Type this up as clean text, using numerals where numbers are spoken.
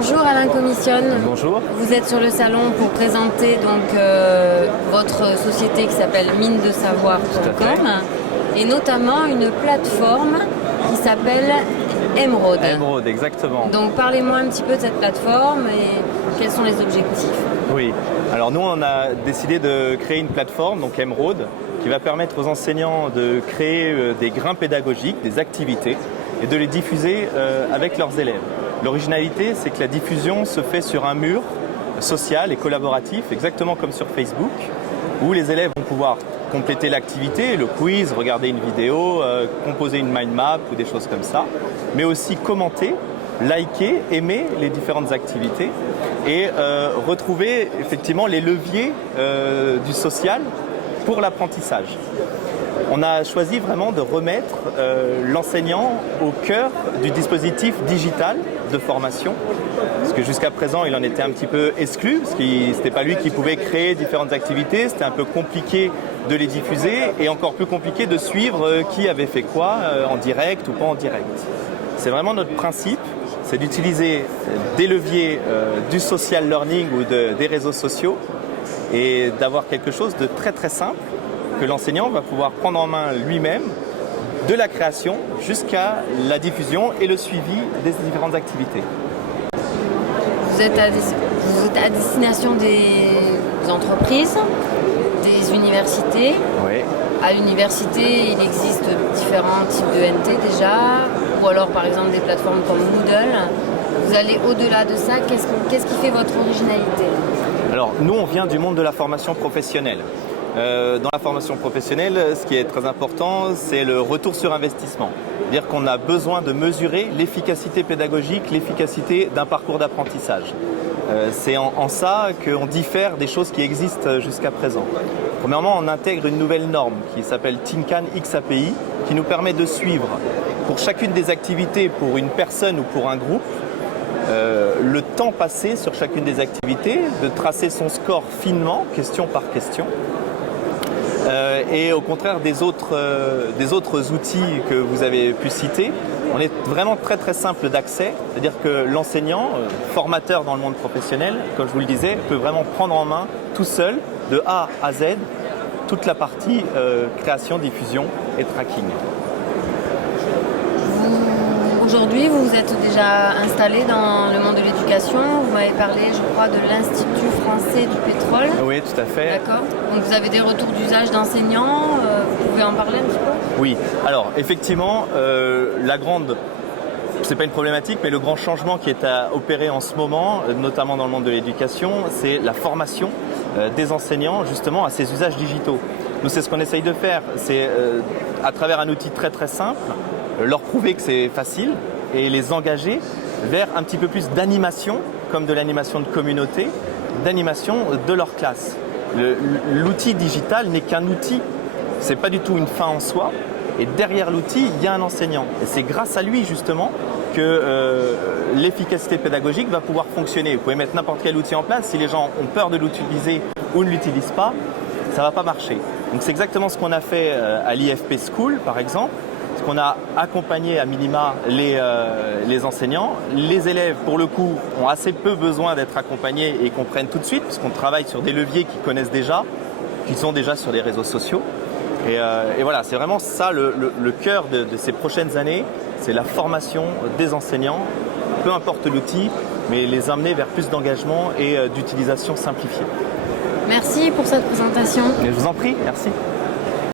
Bonjour Alain Commissionne. Bonjour. Vous êtes sur le salon pour présenter donc votre société qui s'appelle minedesavoir.com et notamment une plateforme qui s'appelle Emeraude. Emeraude, exactement. Donc parlez-moi un petit peu de cette plateforme et quels sont les objectifs. Oui, alors nous on a décidé de créer une plateforme, donc Emeraude, qui va permettre aux enseignants de créer des grains pédagogiques, des activités et de les diffuser avec leurs élèves. L'originalité, c'est que la diffusion se fait sur un mur social et collaboratif, exactement comme sur Facebook, où les élèves vont pouvoir compléter l'activité, le quiz, regarder une vidéo, composer une mind map ou des choses comme ça, mais aussi commenter, liker, aimer les différentes activités et retrouver effectivement les leviers du social pour l'apprentissage. On a choisi vraiment de remettre l'enseignant au cœur du dispositif digital de formation, parce que jusqu'à présent il en était un petit peu exclu, parce que ce n'était pas lui qui pouvait créer différentes activités, c'était un peu compliqué de les diffuser et encore plus compliqué de suivre qui avait fait quoi en direct ou pas en direct. C'est vraiment notre principe, c'est d'utiliser des leviers du social learning ou des réseaux sociaux et d'avoir quelque chose de très très simple que l'enseignant va pouvoir prendre en main lui-même, de la création jusqu'à la diffusion et le suivi des différentes activités. Vous êtes à destination des entreprises, des universités. Oui. À l'université, il existe différents types de NT déjà, ou alors par exemple des plateformes comme Moodle. Vous allez au-delà de ça, qu'est-ce qui fait votre originalité? Alors nous, on vient du monde de la formation professionnelle. Dans la formation professionnelle, ce qui est très important, c'est le retour sur investissement. C'est-à-dire qu'on a besoin de mesurer l'efficacité pédagogique, l'efficacité d'un parcours d'apprentissage. C'est en ça qu'on diffère des choses qui existent jusqu'à présent. Premièrement, on intègre une nouvelle norme qui s'appelle TINCAN XAPI, qui nous permet de suivre pour chacune des activités, pour une personne ou pour un groupe, le temps passé sur chacune des activités, de tracer son score finement, question par question. Et au contraire des autres outils que vous avez pu citer, on est vraiment très très simple d'accès, c'est-à-dire que l'enseignant, formateur dans le monde professionnel, comme je vous le disais, peut vraiment prendre en main tout seul, de A à Z, toute la partie création, diffusion et tracking. Aujourd'hui, vous vous êtes déjà installé dans le monde de l'éducation. Vous m'avez parlé, je crois, de l'Institut français du pétrole. Oui, tout à fait. D'accord. Donc vous avez des retours d'usage d'enseignants. Vous pouvez en parler un petit peu? Oui. Alors, effectivement, c'est pas une problématique, mais le grand changement qui est à opérer en ce moment, notamment dans le monde de l'éducation, c'est la formation des enseignants justement à ces usages digitaux. Nous, c'est ce qu'on essaye de faire. C'est à travers un outil très très simple, leur prouver que c'est facile et les engager vers un petit peu plus d'animation, comme de l'animation de communauté, d'animation de leur classe. L'outil digital n'est qu'un outil, c'est pas du tout une fin en soi, et derrière l'outil, il y a un enseignant. Et c'est grâce à lui justement que l'efficacité pédagogique va pouvoir fonctionner. Vous pouvez mettre n'importe quel outil en place, si les gens ont peur de l'utiliser ou ne l'utilisent pas, ça ne va pas marcher. Donc c'est exactement ce qu'on a fait à l'IFP School par exemple. On a accompagné à minima les enseignants. Les élèves, pour le coup, ont assez peu besoin d'être accompagnés et comprennent tout de suite, puisqu'on travaille sur des leviers qu'ils connaissent déjà, qui sont déjà sur les réseaux sociaux. Et voilà, c'est vraiment ça le cœur de ces prochaines années, c'est la formation des enseignants, peu importe l'outil, mais les amener vers plus d'engagement et d'utilisation simplifiée. Merci pour cette présentation. Et je vous en prie, merci.